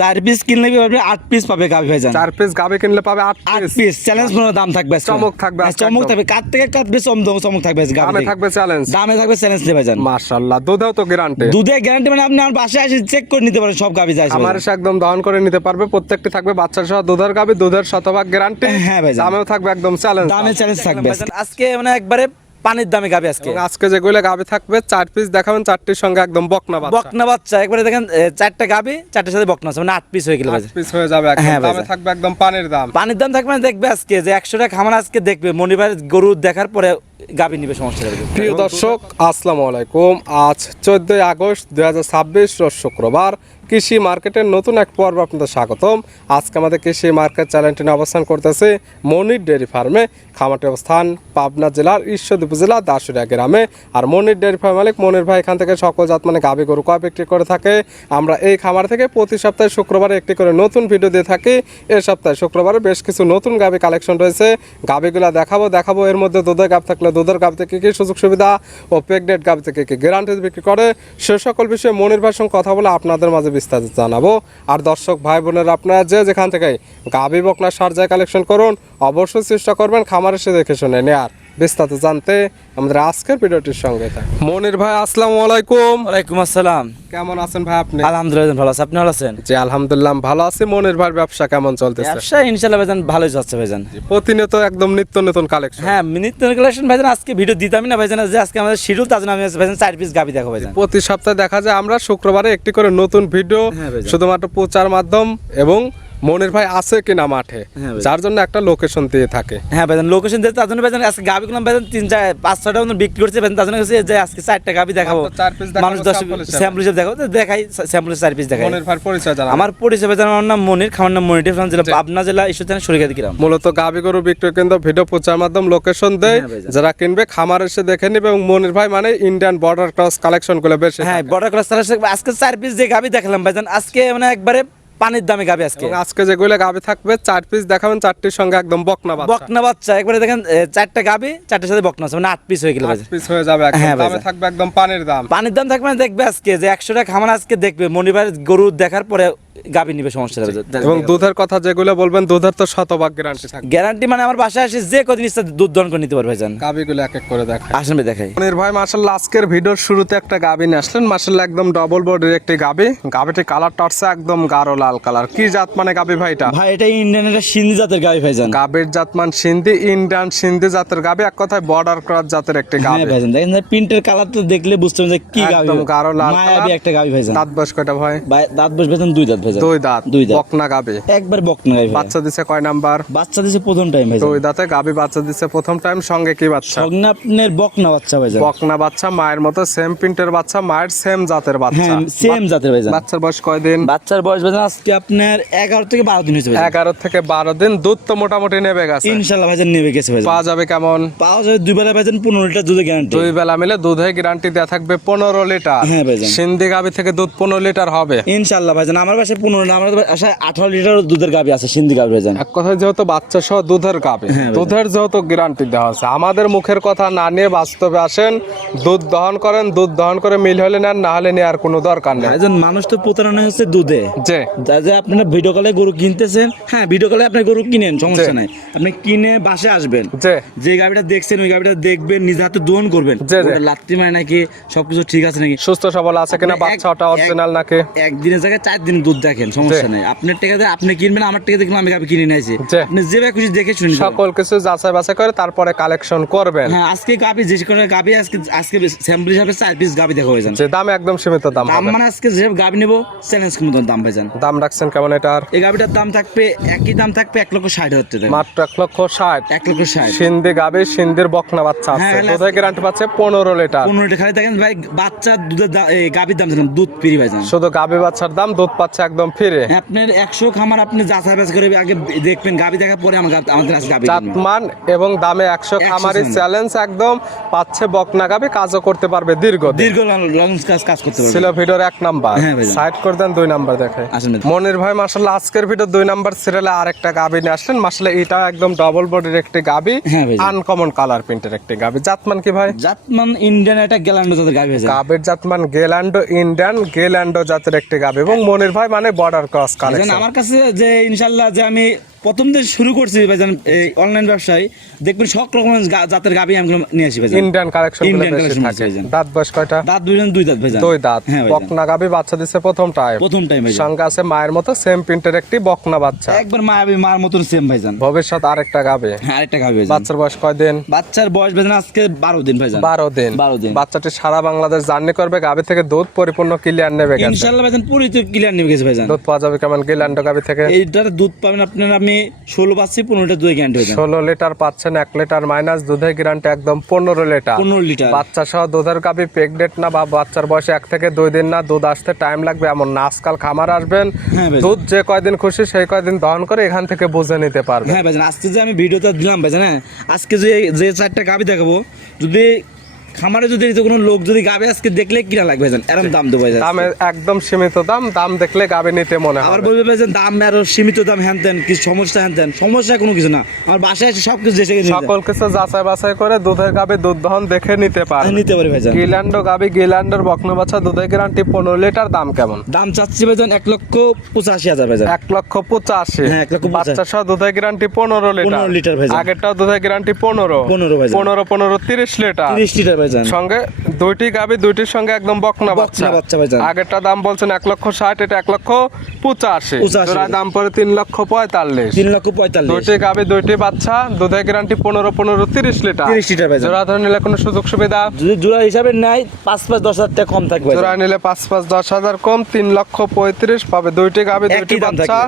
4 piece কিনলে আপনি 8 piece পাবে গাবি ভাইজান। 4 পিস গাবি কিনলে পাবে 8 পিস চ্যালেঞ্জ কোনো দাম থাকবে আজকে। চমক থাকবে আজকে চমক একদম। থাকবে কাট থেকে কাটবে চমক থাকবে আজকে গাবি দামে থেকে। থাকবে চ্যালেঞ্জ। দামে থাকবে চ্যালেঞ্জ নেবে ভাইজান। মাশাআল্লাহ, দুধেও তো গ্যারান্টি। দুধের গ্যারান্টি মানে আপনি আমার বাসায় এসে চেক করে নিতে পারেন সব গাবি যায়। আমার এসে একদম দহন করে নিতে পারবে, প্রত্যেকটি থাকবে বাচ্চা সহ দুধের গাবি, দুধের শতভাগ গ্যারান্টি। হ্যাঁ ভাইজান। দামেও থাকবে একদম চ্যালেঞ্জ। দামে চ্যালেঞ্জ থাকবে আজকে মানে একবারে পানির দামে গাবি আজকে। এবং আজকে যেগুলো গাবি থাকবে 4 পিস দেখাবেন, 4টির সঙ্গে একদম বকনা বাচ্চা। বকনা বাচ্চা একবারে দেখেন 4টা গাবি 4টার সাথে বকনা আছে মানে 8 পিস হয়ে গেল ভাইজান। 8 পিস হয়ে যাবে একদম। হ্যাঁ দামে ভাইজান। থাকবে একদম পানির দাম। পানির দাম থাকবে মানে দেখবে আজকে যে 100 টাকা খামার আজকে দেখবে মনিবার গরু দেখার পরে গাবি নিবে, সমস্যা নেই। প্রিয় দর্শক আসসালামু আলাইকুম। আজ 14 আগস্ট 2026 রোজ শুক্রবার। কৃষি মার্কেটের নতুন এক পর্ব আপনাদের স্বাগতম। আজকে আমাদের কৃষি মার্কেট চ্যানেলটি নিয়ে অবস্থান করতেছে মনির ডেয়ারি ফার্মে। খামারটির অবস্থান পাবনা জেলার ঈশ্বরদী উপজেলা দাসুরিয়া গ্রামে। আর মনির ডেয়ারি ফার্ম মালিক মনির ভাই এখান থেকে সকল জাত মানে গাভী গরু কয় বিক্রি করে থাকে। আমরা এই খামার থেকে প্রতি সপ্তাহে শুক্রবারে একটি করে নতুন ভিডিও দিয়ে থাকি। এই সপ্তাহে শুক্রবারে বেশ কিছু নতুন গাভী কালেকশন রয়েছে, গাভীগুলো দেখাবো। এর মধ্যে দুধের গাভ থাকলে দুধের গাভ থেকে কী সুযোগ সুবিধা ও প্রেগনেন্ট গাভ থেকে কী গ্যারান্টি বিক্রি করে, সে সকল বিষয়ে মনির ভাইয়ের সঙ্গে কথা বলে আপনাদের মাঝে বিস্তারিত জানাবো। আর দর্শক ভাই বোনেরা আপনারা যেখান থেকে গাভী বকনা সার যায় কালেকশন করুন, অবশ্যই চেষ্টা করবেন খামার এসে দেখে শুনে নেয়ার। বিস্তারিত জানতে আমাদের আজকের ভিডিওটির সঙ্গে থাকুন। মনির ভাই আসসালামু আলাইকুম। ওয়ালাইকুম আসসালাম। কেমন আছেন ভাই আপনি? আলহামদুলিল্লাহ ভালো আছি, আপনি ভালো আছেন? জি আলহামদুলিল্লাহ ভালো আছি। মনির ভাইয়ের ব্যবসা কেমন চলতেছে? ব্যবসা ইনশাআল্লাহ ভাইজান ভালোই যাচ্ছে ভাইজান। প্রতিনিয়ত একদম নিত্য নতুন কালেকশন। হ্যাঁ নিত্য কালেকশন ভাইজান। আজকে ভিডিও দিতামই না ভাইজান, যে আজকে আমাদের শিডিউল তার জন্য আমি ভাইজান 4 পিস গাবি দেখো ভাইজান। প্রতি সপ্তাহে দেখা যায় আমরা শুক্রবারে একটি করে নতুন ভিডিও হ্যাঁ ভাইজান। শুধুমাত্র প্রচার মাধ্যম এবং মনির ভাই আছে কিনা মাঠে, হ্যাঁ ভাইজান। যার জন্য একটা লোকেশন দিয়ে থাকে। হ্যাঁ ভাইজান লোকেশন দিয়ে তার জন্য ভাইজান আজকে গাবি গুলো ভাইজান 3-4-5-6টা মতো বিক্রি করছে ভাইজান। তার জন্য যে আজকে 4টা গাবি দেখাবো, মাত্র 4 পিস দেখাবো, মানুষ 10 sample হিসেবে। স্যাম্পল হিসেবে দেখাবো, তো দেখাই স্যাম্পল 4 পিস দেখাই। মনির ভাইয়ের পরিচয় জানা। আমার পরিচয় ভাইজান, আমার নাম মনির, খামার নাম মনির জেলা পাবনা জেলা ঈশ্বরদী সরিগাদি গ্রাম। মূলত গাভী গরু বিক্রয় কেন্দ্র ভিডিও প্রচার মাধ্যম লোকেশন দেয়, হ্যাঁ ভাইজান। যারা কিনবে খামার এসে দেখে নিবে। এবং মনির ভাই মানে ইন্ডিয়ান বর্ডার ক্রস কালেকশন গুলো বেশি হ্যাঁ থাকে। বড় ক্লাস আজকে 4 পিস যে গাবি দেখালাম ভাইজান, আজকে মানে একবারে পানির দামে গাবি আজকে। এবং আজকে যেগুলো গাভী থাকবে 4 পিস দেখাবেন, 4টির সঙ্গে একদম বকনা বাচ্চা। বকনা বাচ্চা একবারে দেখেন 4টা গাবি 4টার সাথে বকনা আছে মানে 8 পিস হয়ে গেল 8 ভাইজান। পিস হয়ে যাবে একদম। হ্যাঁ দামে ভাইজান। থাকবে একদম পানির দাম। পানির দাম থাকবে মানে দেখবে আজকে যে 100 টাকা খামার আজকে দেখবে মনিবার গরু দেখার পরে গাবি নিবে, সমস্যা নেই। এবং দুধের কথা যেগুলো বলবেন দুধের তো শতভাগ গ্যারান্টি থাকবে। গ্যারান্টি মানে আমার বাসায় এসে যে কদিন ইচ্ছা দুধ দহন করে নিতে পারবে ভাইজান। গাভীগুলো এক এক করে দেখায়। আসেন ভাই দেখাই। মনির ভাই মাশাআল্লাহ আজকের ভিডিওর শুরুতে একটা গাভী নিয়ে আসলেন। মাশাআল্লাহ একদম ডবল বডির একটি গাভী। গাভীটি কালারটা হচ্ছে একদম গাঢ় লাল কালার। কি জাত মানে গাভী ভাই এটা? ভাই এটা ইন্ডিয়ান, এটা সিন্ধি জাতের গাবি ভাইজান। গাভীর জাতমান সিন্ধি, ইন্ডিয়ান সিন্ধি জাতের গাভী, এক কথায় বর্ডার ক্রস জাতের একটি হ্যাঁ গাভী। ভাইজান দেখেন প্রিন্টের কালার তো দেখলে বুঝতে পারবেন যে কি গাবি। একদম গাঢ় লাল মায়াবী কালার। একটা গাবি ভাইজান। দাঁত বয়স কয়টা ভাই? দাঁত বসে ভাইজান 2 দাঁত ভাইজান। 2 দাঁত। 2 দাঁত। বকনা গাভী। একবার বকনা গাবি ভাই। বাচ্চা দিছে কয় নাম্বার? বাচ্চা দিছে প্রথম টাইম ভাইজান। 2 দাঁতে গাভী বাচ্চা দিছে প্রথম টাইম। সঙ্গে কি বাচ্চা? সঙ্গে আপনার বকনা বাচ্চা ভাইজান। বকনা বাচ্চা, মায়ের মতো সেম প্রিন্টের বাচ্চা, মায়ের সেম জাতের বাচ্চা। হ্যাঁ সেম জাতের ভাইজান। বাচ্চার বয়স কয়দিন? বাচ্চার বয়স ভাইজান আজকে আপনার 11 থেকে 12 দিন হয়েছে ভাইজান। 11 থেকে 12 দিন। দুধ তো মোটামুটি নেবে গেছে। ইনশাআল্লাহ ভাইজান নেবে গেছে ভাইজান। পাওয়া যাবে কেমন? পাওয়া যাবে 2 বেলা ভাইজান 15 লিটার দুধের গ্যারান্টি। 2 বেলা মিলে দুধে গ্যারান্টি দেয়া থাকবে 15 লিটার। হ্যাঁ ভাইজান। সিন্ধি গাভী থেকে দুধ 15 লিটার হবে ইনশাআল্লাহ ভাইজান। আমার বাসায় 15 না, আমার বাসায় 18 লিটার দুধের গাবি আছে, সিন্ধি গাবি ভাইজান। এক কথায় যেহেতু বাচ্চা সহ দুধের গাভী, হ্যাঁ ভাইজান। দুধের যেহেতু গ্যারান্টি দেওয়া আছে, আমাদের মুখের কথা না নিয়ে বাস্তবে আসেন, দুধ দহন করেন, দুধ দহন করে মিল হলে নেন, না হলে নেওয়ার কোনো দরকার নেই। ভাইজান মানুষ তো প্রতারণা হচ্ছে দুধে। যে যে আপনারা ভিডিও কলে গরু কিনতেছেন, হ্যাঁ ভিডিও কলে আপনি গরু কিনেন, সমস্যা নাই। আপনি কিনে বাসে আসবেন, যে গাবিটা দেখছেন ওই গাবিটা দেখবেন, নিজে হাতে দহন করবেন, ওটা লাত্তি মারে নাকি, সবকিছু ঠিক আছে নাকি, সুস্থ সবল আছে কিনা, বাচ্চাটা অরিজিনাল নাকি। একদিনের জায়গায় 4 দিন দুধ দেখেন, সমস্যা নাই। আপনার টাকা দিয়ে আপনি কিনবেন, আমার টাকা দেখলাম আমি গাবি কিনে নিয়েছি, আপনি যেভাবে খুশি দেখে শুনে সকল কিছু যাচাই বাছাই করে তারপরে কালেকশন করবেন। হ্যাঁ আজকে গাবি যে কোনো গাবি আজকে স্যাম্পল হিসাবে 4 পিস গাবি দেখা হয়ে যান। যে দাম একদম সীমিত দাম হবে। মানে আজকে যে গাবি নেব চ্যালেঞ্জ মতন দাম ভাইজান। দাম রাখছেন কেমন এটার? এই গাবিটার দাম থাকবে একই দাম থাকবে 1,60,000 টাকা। মাত্র 1,60,000। 1,60,000 সিন্ধি গাভী, সিন্ধির বকনা বাচ্চা আছে। হ্যাঁ, দুধের গ্যারান্টি পাচ্ছে 15 লিটার। 15 লিটার। খালি দেখেন ভাই বাচ্চা দুধের গাবির দাম জানেন, দুধ ফ্রি ভাইজান। শুধু গাভী বাচ্চার দাম, দুধ পাচ্ছে একদম ফ্রি। আপনার 100 খামার আপনি যাচাই বাছাই করে আগে দেখবেন, গাবি দেখার পরে আমাদের কাছে গাবি কিনবেন। জাতমান এবং দামে 100 খামারি চ্যালেঞ্জ একদম পাচ্ছে। বকনা গাভী কাজও করতে পারবে দীর্ঘ লং কাজ করতে পারবে। ছিল ভিডিওর 1 নাম্বার। হ্যাঁ ভাইজান। সাইড করে দেন 2 নাম্বার দেখায়। আসেন ভাই। মনির ভাই মাশাআল্লাহ আজকের ভিডিও 2 নাম্বার সিরিয়ালে আরেকটা গাভী নিয়ে আসলেন। মাশাআল্লাহ এটা একদম ডাবল বডির একটি গাভী, হ্যাঁ ভাইজান। আনকমন কালার প্রিন্টের একটি গাভী। জাতমান কি ভাই? জাতমান ইন্ডিয়ান, এটা গ্যালান্ডো জাতের গাবি ভাইজান। গাভীর জাতমান গেলান্ডো ইন্ডিয়ান, গেলান্ডো জাতের একটি গাভী। এবং মনির ভাই মানে বর্ডার ক্রস ভাইজান কালেকশন। আমার কাছে যে ইনশাআল্লাহ যে আমি প্রথম থেকে শুরু করছি ভাইজান এই অনলাইন ব্যবসায়, দেখবেন সব রকমের জাতের গাভী আমি নিয়ে আসি ভাইজান। ইন্ডিয়ান কালেকশন গুলো Indian বেশি collection থাকে। ভাইজান। দাঁত বয়স কয়টা? দাঁত ভাইজান দুই দাঁত ভাইজান। দুই দাঁত। হ্যাঁ ভাইজান। বকনা গাভী বাচ্চা দিচ্ছে প্রথম টাইম। প্রথম টাইম ভাইজান। সঙ্গে আছে মায়ের মতো সেম প্রিন্টের একটি বকনা বাচ্চা। একবার মায়াবী মার মতন সেম ভাইজান। ভবিষ্যৎ আরেকটা গাভী। হ্যাঁ আরেকটা গাভী ভাইজান। বাচ্চার বয়স কয় দিন? বাচ্চার বয়স ভাইজান আজকে 12 দিন ভাইজান। 12 দিন। 12 দিন। বাচ্চাটি সারা বাংলাদেশ জার্নি করবে, গাভী থেকে দুধ পরিপূর্ণ ক্লিয়ার নেবে গেছে। ইনশাআল্লাহ ভাইজান পুরো তো ক্লিয়ার নিয়ে গেছে ভাইজান। দুধ পাওয়া যাবে কেমন গিলান্ড গাভী থেকে? এইটার দুধ পাবেন আপনার আমি 16 পাচ্ছি, 15টা দুধ গ্যারান্টি ভাইজান। 16 লিটার পাচ্ছেন, 1 লিটার মাইনাস দুধের গ্যারান্টি একদম 15 লিটার। 15 লিটার। বাচ্চা সহ দুধের গাভী প্রেগনেন্ট না বা বাচ্চার বয়স 1 থেকে 2 দিন না, দুধ আসতে টাইম লাগবে এমন না। আজকাল খামার আসবেন, হ্যাঁ ভাইজান। দুধ যে কয়দিন খুশি সেই কয়দিন দহন করে এখান থেকে বুঝে নিতে পারবে। হ্যাঁ ভাইজান আজকে যে আমি ভিডিওটা দিলাম ভাইজান, হ্যাঁ আজকে যে যে 4টা গাভী দেখাবো, যদি খামারে যদি কোনো লোক যদি গাভী আজকে দেখলে কিনা লাগবে ভাইজান, এরকম দাম দেবো ভাইজান। দামে একদম সীমিত দাম, দাম দেখলে গাভী নিতে মনে আবার হবে। বলবে ভাইজান দাম আরো সীমিত দাম, হ্যান তেন কিছু সমস্যা, হ্যান তেন সমস্যা কোনো কিছু না, আমার বাসায় এসে সব কিছু দেখে সকল কিছু যাচাই বাছাই করে দুধের গাভী দুধ দহন দেখে নিতে পারবে। নিতে পারি ভাইজান। গিলান্ডো গাভী, গিলান্ডোর বকনা বাচ্চা, দুধের গ্যারান্টি 15 লিটার। দাম কেমন? দাম চাচ্ছি ভাইজান 1,85,000 ভাইজান। 1,85,000। হ্যাঁ, 1,85,000 বাচ্চা সহ দুধের গ্যারান্টি 15 লিটার। 15 লিটার ভাইজান। আগেরটাও দুধের গ্যারান্টি 15 ভাইজান। 15 30 লিটার। 30 লিটার ভাইজান। সঙ্গে দুইটি গাভী, দুইটির সঙ্গে একদম বকনা বাচ্চা। বাচ্চা ভাইজান। আগেরটা দাম বলছেন 1,60,000, এটা 1,85,000। 85,000 জোড়ায় দাম পড়ে 3,45,000। 3,45,000। দুইটি গাভী, দুইটি বাচ্চা, দুধের গ্যারান্টি 15 30 লিটার। 30 লিটার ভাইজান। জোড়া ধরে নিলে কোনো সুযোগ সুবিধা? যদি জোড়া হিসাবে নেয় 5-10,000 টাকা কম থাকবে ভাইজান। জোড়া নিলে 5-10,000 কম, 3,35,000 পাবে। দুইটি গাভী, দুইটি একই দাম বাচ্চা,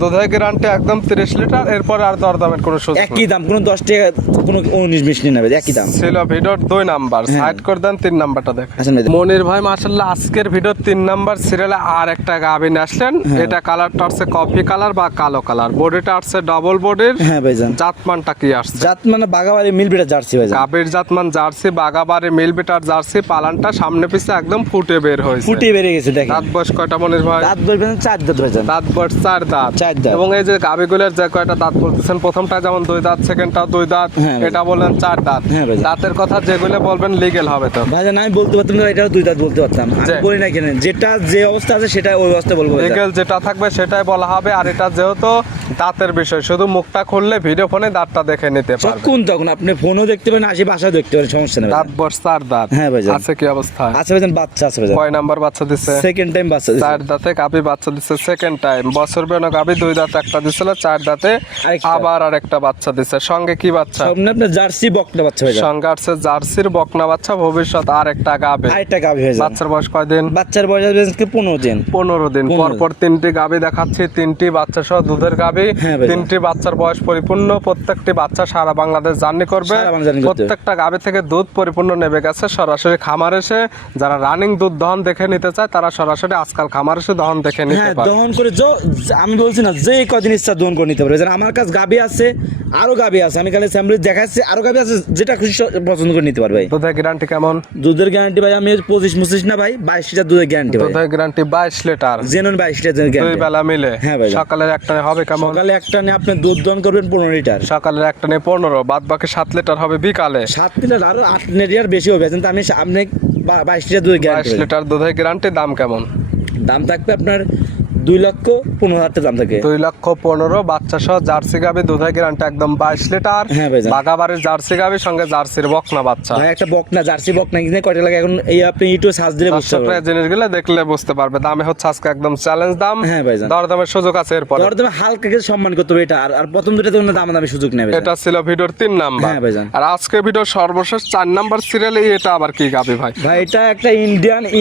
দুধের গ্যারান্টি একদম 30 লিটার। এরপর আর দরদামের কোনো সুযোগ নেই। একই দাম, কোনো 10 টাকা কোনো 19-20 নিয়ে নেবে, একই দাম। ছিল ভিডিওর 2 নাম্বার, সাইড করে দেন 3 নাম্বারটা দেখেন। আচ্ছা ভাইজান। মনির ভাই মাশাআল্লাহ আজকের ভিডিওর 3 নাম্বার সিরিয়ালে আর একটা গাভী নিয়ে আসলেন। এটা কালারটা আসছে কফি কালার বা কালো কালার, বডিটা আসছে ডাবল বডির। হ্যাঁ ভাইজান। জাতমানটা কি আসছে? জাত মানে বাগাবাড়ি মিলবিটা জার্সি ভাইজান। গাভীর জাতমান জার্সি, বাগাবাড়ি মিলবিটার জার্সি। পালানটা সামনে পিছে একদম ফুটে বের হয়েছে। ফুটে বেরিয়ে গেছে দেখেন। দাঁত বয়স কয়টা মনির ভাই? দাঁত বলবেন 4 দাঁত ভাইজান। দাঁত বয়স 4 দাঁত। 4 দাঁত। এবং এই যে গাভীগুলোর যে কয়টা দাঁত বলতেছেন, প্রথমটা যেমন 2 দাঁত, সেকেন্ডটা 2 দাঁত, হ্যাঁ ভাই। এটা বললেন 4 দাঁত। হ্যাঁ ভাই। দাঁতের কথা যেগুলো বলবেন লিগ্যাল হবে তো? ভাইজান আমি বলতে পারতাম না, এটাও 2 দাঁত বলতে পারতাম, আমি যে- বলি না কেন, যেটা যে অবস্থা আছে সেটা ওই অবস্থা বলবো ভাইজান। লিগ্যাল যেটা থাকবে সেটাই বলা হবে। আর এটা যেহেতু দাঁতের বিষয়, শুধু মুখটা খুললে ভিডিও ফোনে দাঁতটা দেখে নিতে পারবে। কোন তখন আপনি ফোনও দেখতে পারেন, বাসাও দেখতে পারেন, সমস্যা নেই দাঁত বয়স 4 দাঁত। হ্যাঁ ভাইজান। আছে কি অবস্থা? আছে ভাইজান, বাচ্চা আছে ভাইজান। কয় নাম্বার বাচ্চা দিচ্ছে? সেকেন্ড টাইম বাচ্চা দিছে। 4 দাঁতে গাভী বাচ্চা দিচ্ছে সেকেন্ড টাইম। বছর বেনো গাভী 2 দাঁত একটা দিছিল, 4 দাঁতে আরেকটা। আবার আরেকটা বাচ্চা দিচ্ছে। সঙ্গে কি বাচ্চা? সামনে আপনার জার্সি বকনা বাচ্চা ভাইজান। সঙ্গে আছে জার্সির বকনা বাচ্চা, ভবিষ্যৎ আরেকটা গাভী। আরেকটা গাভী ভাইজান। বাচ্চার বয়স কয় দিন? বাচ্চার বয়স আছে 15 দিন। 15 দিন। 15 পরপর 3টি গাভী দেখাচ্ছি, 3টি বাচ্চা সহ দুধের গাভী। হ্যাঁ ভাইজান। 3টি বাচ্চার বয়স পরিপূর্ণ। প্রত্যেকটি বাচ্চা সারা বাংলাদেশ জার্নি করবে। সারা বাংলাদেশ জার্নি করতে হবে। প্রত্যেকটা গাভী থেকে দুধ পরিপূর্ণ নেবে গেছে। সরাসরি খামার এসে যারা রানিং দুধ দহন দেখে নিতে চায় তারা সরাসরি আজকাল খামার এসে দহন দেখে নিতে হ্যাঁ পারে। দহন করে আমি বলছি না যে কদিন ইচ্ছা দহন করে নিতে পারে। আমার কাছে গাভী আছে, আরো গাভী আছে, আমি খালি স্যাম্পল দেখাচ্ছি, আরো গাভী আছে, যেটা খুশি পছন্দ করে নিতে পারবে ভাই। দুধের গ্যারান্টি কেমন? দুধের গ্যারান্টি ভাই আমি 25-25 না ভাই, 22 লিটার দুধের গ্যারান্টি ভাই। দুধের গ্যারান্টি 22 লিটার। জেনুইন 22 লিটার দুই গ্যারান্টি। বেলা মিলে। হ্যাঁ ভাই। সকালের একটা হবে কেমন? সকালে একটা নিয়ে আপনি দুধ দহন করবেন 15 লিটার। সকালের একটা নিয়ে 15, বাদ বাকি 7 লিটার হবে বিকালে। 7 লিটার আরো 8 লিটার বেশি হবে, কিন্তু আমি আপনি 22 লিটার দুধের 22 গ্যারান্টি। লিটার দুধের গ্যারান্টি। দাম কেমন? দাম থাকবে আপনার 2,15,000 টাকা দাম থাকে। 2,15,000। বাচ্চা সহ জার্সি গাভী, দুধের গ্যারান্টি একদম 22 লিটার। হ্যাঁ ভাইজান। বাগাবাড়ির জার্সি গাভী, সঙ্গে জার্সির বকনা বাচ্চা। ভাই একটা বকনা জার্সি বকনা কিনে কয়টা লাগে এখন এই আপনি ইউটিউবে সার্চ দিলে বুঝতে দর্শকরা পারবেন। এই জিনিসগুলো দেখলে বুঝতে পারবে। দামে হচ্ছে আজকে একদম চ্যালেঞ্জ দাম। হ্যাঁ ভাইজান। দরদামের সুযোগ আছে এরপর। দরদামে হালকা কিছু সম্মান করতে হবে এটা, আর প্রথম দুটো তো দাম দামে সুযোগ নেবে। এটা ছিল ভিডিওর 3 নাম্বার। হ্যাঁ ভাইজান। আর আজকে ভিডিওর সর্বশেষ 4 নাম্বার সিরিয়ালে এটা আবার কি গাভী ভাই? ভাই এটা একটা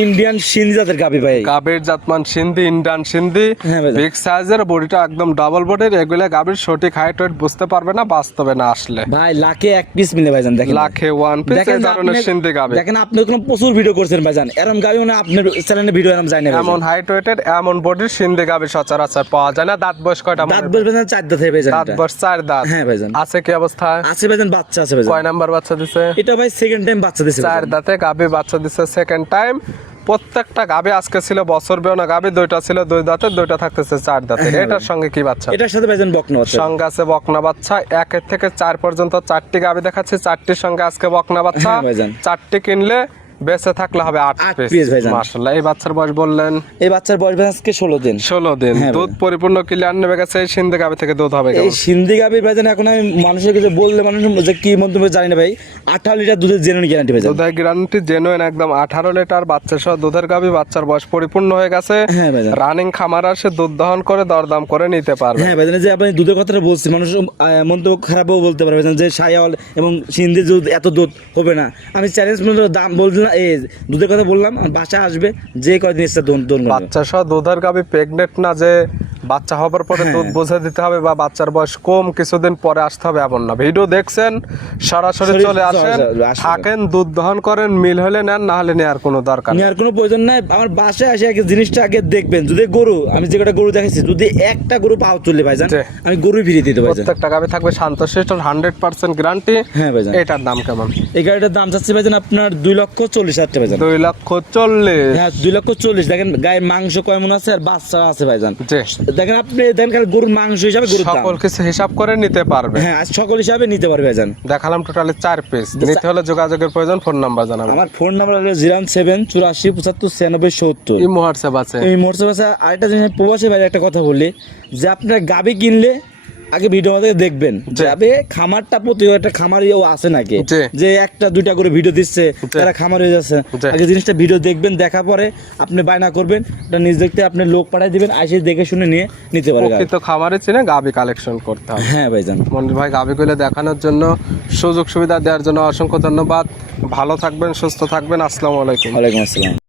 ইন্ডিয়ান সিন্ধি জাতের গাভী ভাই। গাভীর জাতমান সিন্ধি, ইন্ডিয়ান সিন্ধি, হ্যাঁ ভাইজান। বিগ সাইজের, বডিটা একদম ডাবল বডির। এগুলা গাভীর সঠিক হাইট ওয়েট বুঝতে পারবে না বাস্তবে না আসলে। ভাই লাখে 1 পিস মিলে ভাইজান, দেখেন লাখে 1 পিস এই ধরনের সিন্ধি গাভী। দেখেন আপনি কোনো প্রচুর ভিডিও করছেন ভাইজান, এরকম গাভী মানে আপনার চ্যানেলে ভিডিও এরকম যায় না ভাইজান। এমন হাইট ওয়েটের এমন বডির সিন্ধি গাভী সচরাচর পাওয়া যায় না। দাঁত বয়স কয়টা? দাঁত বলবেন 4 দাঁত হবে ভাইজান। দাঁত এটা। বয়স 4 দাঁত। হ্যাঁ ভাইজান। আছে কি অবস্থা? আছে ভাইজান, বাচ্চা আছে ভাইজান। কয় নাম্বার বাচ্চা দিছে? এটা ভাই সেকেন্ড টাইম বাচ্চা দিছে 4 দাঁতে গাভী বাচ্চা দিছে সেকেন্ড টাইম। প্রত্যেকটা গাভী আজকে ছিল বছর বেওনা গাভী, 2টা ছিল 2 দাঁতের, 2টা থাকতেছে 4 দাঁতের। এটার সঙ্গে কি বাচ্চা? এটার সাথে ভাইজান বকনা বাচ্চা। সঙ্গে আছে বকনা বাচ্চা। 1 থেকে 4 পর্যন্ত 4টি গাভী দেখাচ্ছি, 4টির সঙ্গে আজকে বকনা বাচ্চা। হ্যাঁ ভাইজান। 4টি কিনলে বেঁচে থাকলে হবে 8 8 পিস piece ভাইজান। মাশাআল্লাহ। এই বাচ্চার বয়স বললেন এই বাচ্চার বয়স ভাই আজকে 16 দিন। 16 দিন। হ্যাঁ দুধ পরিপূর্ণ ক্লিয়ার নেবে গেছে, এই সিন্ধি গাভী থেকে দুধ হবে এই কেমন? সিন্ধি গাভীর ভাইজান এখন আমি মানুষের কাছে বললে মানুষ যে কি মন্তব্য জানি না ভাই, 18 লিটার দুধের জেনুইন গ্যারান্টি ভাইজান। দুধের গ্যারান্টি জেনুইন একদম 18 লিটার বাচ্চা সহ দুধের গাভী, বাচ্চার বয়স পরিপূর্ণ হয়ে গেছে। হ্যাঁ ভাইজান। রানিং খামার আসে দুধ দহন করে দরদাম করে নিতে পারবে। হ্যাঁ ভাইজান, যে আপনি দুধের কথাটা বলছি, মানুষ মন্তব্য খারাপও বলতে পারবে ভাইজান যে সায়াল এবং সিন্ধি দুধ এত দুধ হবে না। আমি চ্যালেঞ্জ দাম বললাম, এই দুধের কথা বললাম, বাসা আসবে যে কয়দিন ইচ্ছা দোন করবে। বাচ্চা সহ দুধের গাভী প্রেগনেন্ট না যে বাচ্চা হবার পরে দুধ বুঝে দিতে হবে বা বাচ্চার বয়স কম কিছুদিন পরে আসতে হবে এমন না। ভিডিও দেখছেন সরাসরি চলে আসেন, থাকেন, দুধ দহন করেন, মিল হলে নেন, না হলে নেওয়ার কোনো দরকার নেই। নেওয়ার কোনো প্রয়োজন নাই। আমার বাসায় আসে আগে জিনিসটা আগে দেখবেন। যদি গরু, আমি যে কটা গরু দেখেছি, যদি একটা গরু পাও চললে ভাইজান আমি গরু ফিরিয়ে দিতে ভাইজান। প্রত্যেকটা গাভী থাকবে শান্তশিষ্ট 100% গ্যারান্টি। হ্যাঁ ভাইজান। এটার দাম কেমন? এই গাড়িটার দাম চাচ্ছি ভাইজান আপনার 2,40,000 টাকা ভাইজান। 2,40,000। হ্যাঁ 2,40,000। দেখেন গায়ের মাংস কেমন আছে আর বাচ্চা আছে ভাইজান। জি। দেখেন আপনি দেখেন খালি গরুর মাংস হিসাবে গরুর দাম। সকল কিছু হিসাব করে নিতে পারবে। হ্যাঁ আজ সকল হিসাবে নিতে পারবে ভাইজান। দেখালাম টোটালি 4 পিস। নিতে হলে যোগাযোগের প্রয়োজন, ফোন নাম্বার জানাবেন। আমার ফোন নাম্বার হলো 08784759670। এই হোয়াটসঅ্যাপ আছে। এই মোটরসাইকেল আছে। আরেকটা জিনিস প্রবাসী ভাই একটা কথা বললি, যে আপনার গাবি কিনলে আগে ভিডিও থেকে দেখবেন যাবে খামারটা প্রতি একটা খামারিও আছে নাকি, যে একটা দুইটা করে ভিডিও দিচ্ছে তারা খামার হয়ে যাচ্ছে। আগে জিনিসটা ভিডিও দেখবেন, দেখা পরে আপনি বায়না করবেন, এটা নিজ দেখতে আপনি লোক পাঠিয়ে দিবেন, আইসে দেখে শুনে নিয়ে নিতে পারবেন। কিন্তু খামারে চিনে গাবি কালেকশন করতে হবে। হ্যাঁ ভাইজান। মনির ভাই গাবিগুলো দেখানোর জন্য, সুযোগ সুবিধা দেওয়ার জন্য অসংখ্য ধন্যবাদ। ভালো থাকবেন, সুস্থ থাকবেন। আসসালামু আলাইকুম। ওয়ালাইকুম আসসালাম।